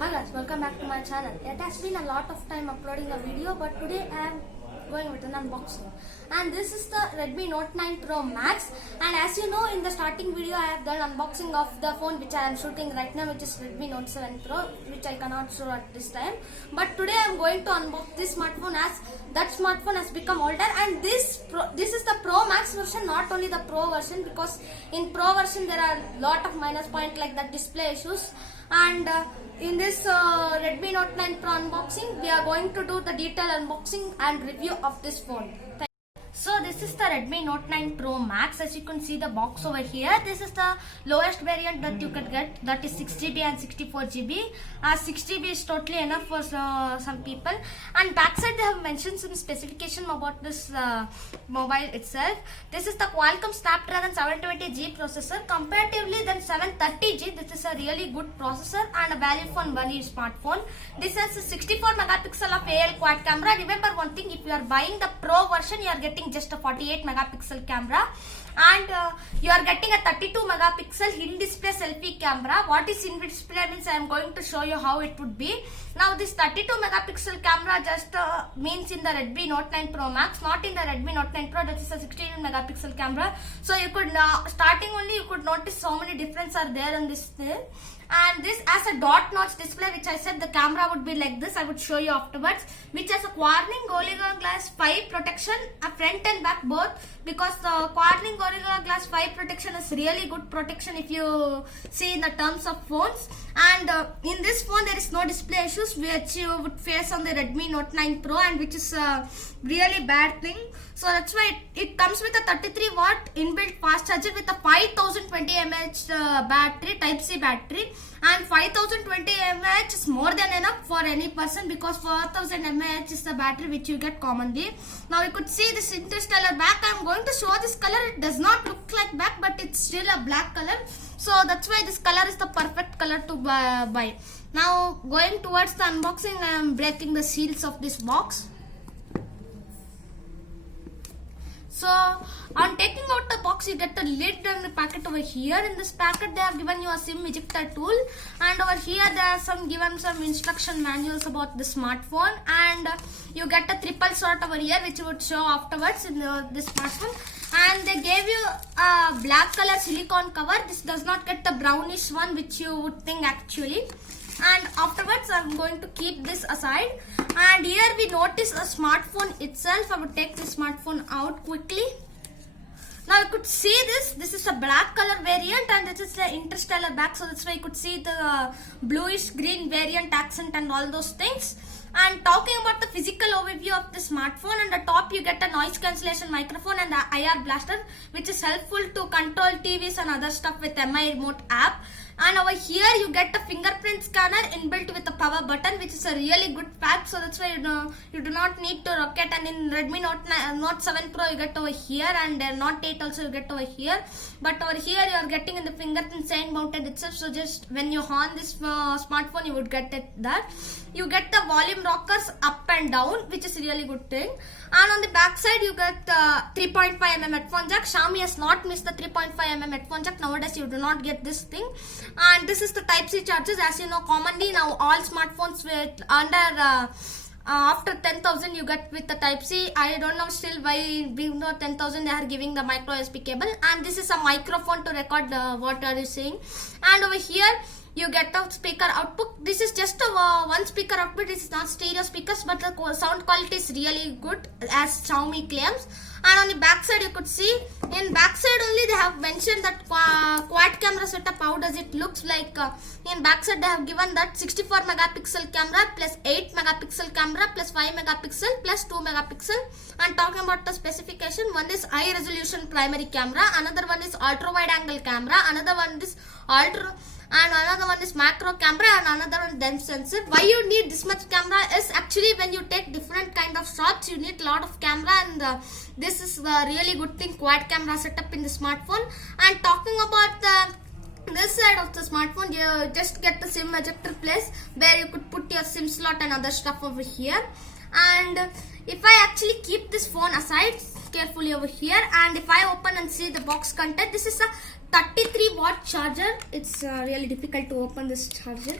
Hi guys, welcome back to my channel. It has been a lot of time uploading a video, but today I am going with an unboxing. And this is the Redmi Note 9 Pro Max. And as you know, in the starting video I have done unboxing of the phone which I am shooting right now, which is Redmi Note 7 Pro, which I cannot show at this time. But today I am going to unbox this smartphone as that smartphone has become older, and this is the Pro Max version, not only the Pro version, because in Pro version there are a lot of minus points like the display issues. And in this Redmi Note 9 Pro unboxing, we are going to do the detailed unboxing and review of this phone. So this is the Redmi Note 9 Pro Max. As you can see the box over here, this is the lowest variant that you can get, that is 6GB and 64GB. 6GB is totally enough for some people. And backside they have mentioned some specification about this mobile itself. This is the Qualcomm Snapdragon 720G processor. Comparatively than 730G, this is a really good processor and a value for money smartphone. This has a 64 megapixel of AL quad camera. Remember one thing, if you are buying the Pro version, you are getting just a 48 megapixel camera, and you are getting a 32 megapixel in-display selfie camera. What is in-display means I am going to show you how it would be. Now this 32 megapixel camera just means in the Redmi Note 9 Pro Max, not in the Redmi Note 9 Pro. That is a 16 megapixel camera. So you could starting only you could notice how many differences are there in this thing. And this as a dot notch display, which I said the camera would be like this. I would show you afterwards. Which has a Corning Gorilla Glass 5 protection, a front and back both, because the Corning Gorilla Glass 5 protection is really good protection if you see in the terms of phones. And in this phone there is no display issues which you would face on the Redmi Note 9 Pro, and which is a really bad thing. So that's why it comes with a 33 watt inbuilt fast charger with a 5020 mAh battery, Type C battery. And 5020 mAh is more than enough for any person, because 4000 mAh is the battery which you get commonly. Now you could see this interstellar back. I am going to show this color. It does not look like back, but it's still a black color. So that's why this color is the perfect color to buy. Now going towards the unboxing, I am breaking the seals of this box. So on taking out the box, you get the lid and the packet over here. In this packet they have given you a SIM ejector tool, and over here they are given some instruction manuals about the smartphone, and you get a triple slot over here which you would show afterwards in this smartphone. And they gave you a black color silicone cover. This does not get the brownish one which you would think actually. And afterwards I am going to keep this aside. And here we notice a smartphone itself. I would take the smartphone out quickly. Now you could see this is a black color variant, and this is the interstellar back, so that's why you could see the bluish green variant accent and all those things. And talking about the physical overview of the smartphone, on the top you get a noise cancellation microphone and the IR blaster, which is helpful to control TVs and other stuff with MI remote app. And over here you get a fingerprint scanner inbuilt with a power button, which is a really good fact. So that's why you do not need to rocket. And in Redmi Note 7 Pro you get over here, and Note 8 also you get over here. But over here you are getting in the fingerprint sign mounted itself. So just when you on this smartphone, you would get it there. You get the volume rockers up and down, which is a really good thing. And on the back side you get 3.5mm headphone jack. Xiaomi has not missed the 3.5mm headphone jack. Nowadays you do not get this thing. And this is the Type C chargers. As you know, commonly now all smartphones with under after 10,000 you get with the Type C. I don't know still why below 10,000 they are giving the micro USB cable. And this is a microphone to record what are you saying. And over here you get a speaker output. This is just a one speaker output. It's not stereo speakers, but the sound quality is really good as Xiaomi claims. And on the back side you could see, in back side only they have mentioned that quad camera setup. How does it looks like? In back side they have given that 64 megapixel camera plus 8 megapixel camera plus 5 megapixel plus 2 megapixel. And talking about the specification, one is high resolution primary camera, another one is ultra wide angle camera, another one is and another one is macro camera, and another one depth sensor. Why you need this much camera is actually when you take different kind of shots, you need a lot of camera, and this is the really good thing, quad camera setup in the smartphone. And talking about this side of the smartphone, you just get the SIM ejector place where you could put your SIM slot and other stuff over here. And if I actually keep this phone aside carefully over here, and if I open and see the box content, this is a 33 watt charger. It's really difficult to open this charger.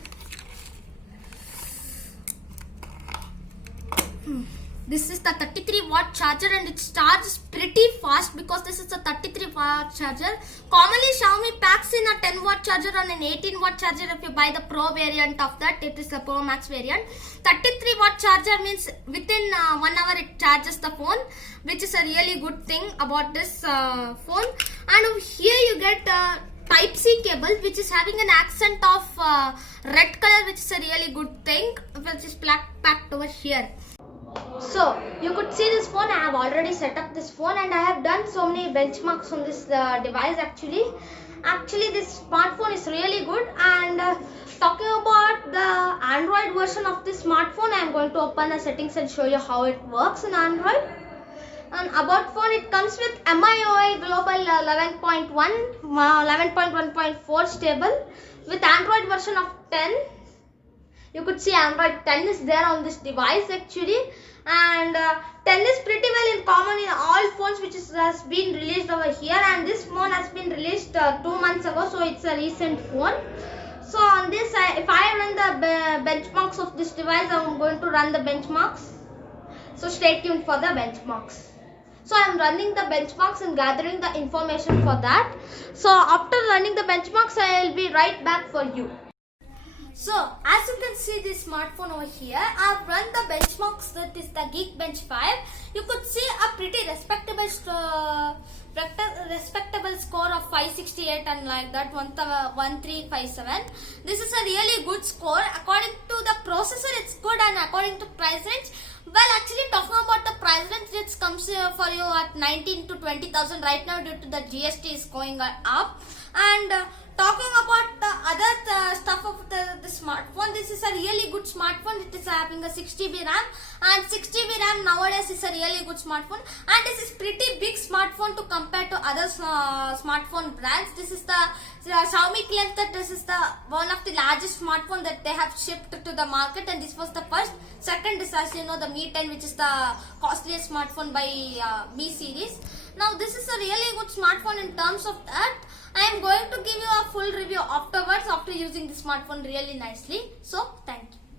This is the 33-watt charger and it charges pretty fast because this is a 33-watt charger. Commonly Xiaomi packs in a 10-watt charger and an 18-watt charger. If you buy the Pro variant of that, it is the Pro Max variant. 33-watt charger means within 1 hour it charges the phone, which is a really good thing about this phone. And over here you get Type-C cable, which is having an accent of red color, which is a really good thing, which is packed over here. So you could see this phone. I have already set up this phone and I have done so many benchmarks on this device. Actually this smartphone is really good. And talking about the Android version of this smartphone, I am going to open the settings and show you how it works in Android. And about phone, it comes with MIUI Global 11.1, 11.1.4 stable with Android version of 10. You could see Android 10 is there on this device actually, and 10 is pretty well in common in all phones which has been released over here, and this phone has been released 2 months ago, so it's a recent phone. So on this, if I run the benchmarks of this device, I'm going to run the benchmarks. So stay tuned for the benchmarks. So I am running the benchmarks and gathering the information for that. So after running the benchmarks, I will be right back for you. So as you can see this smartphone over here, I have run the benchmarks. That is the Geekbench 5. You could see a pretty respectable score of 568 and like that 1357. This is a really good score. According to the processor, it's good, and according to price range, well, actually talking about the price range, it comes for you at 19 to 20,000 right now due to the GST is going up. And talking about the other stuff of the smartphone, this is a really good smartphone. It is having a 6GB RAM, and 6GB RAM nowadays is a really good smartphone, and this is pretty big smartphone to compare to other smartphone brands. This is the Xiaomi claims that this is the one of the largest smartphone that they have shipped to the market, and this was the first. Second is, as you know, the Mi 10, which is the costliest smartphone by Mi series. Now this is a really good smartphone in terms of that. I am going to give you a full review afterwards after using the smartphone really nicely. So thank you.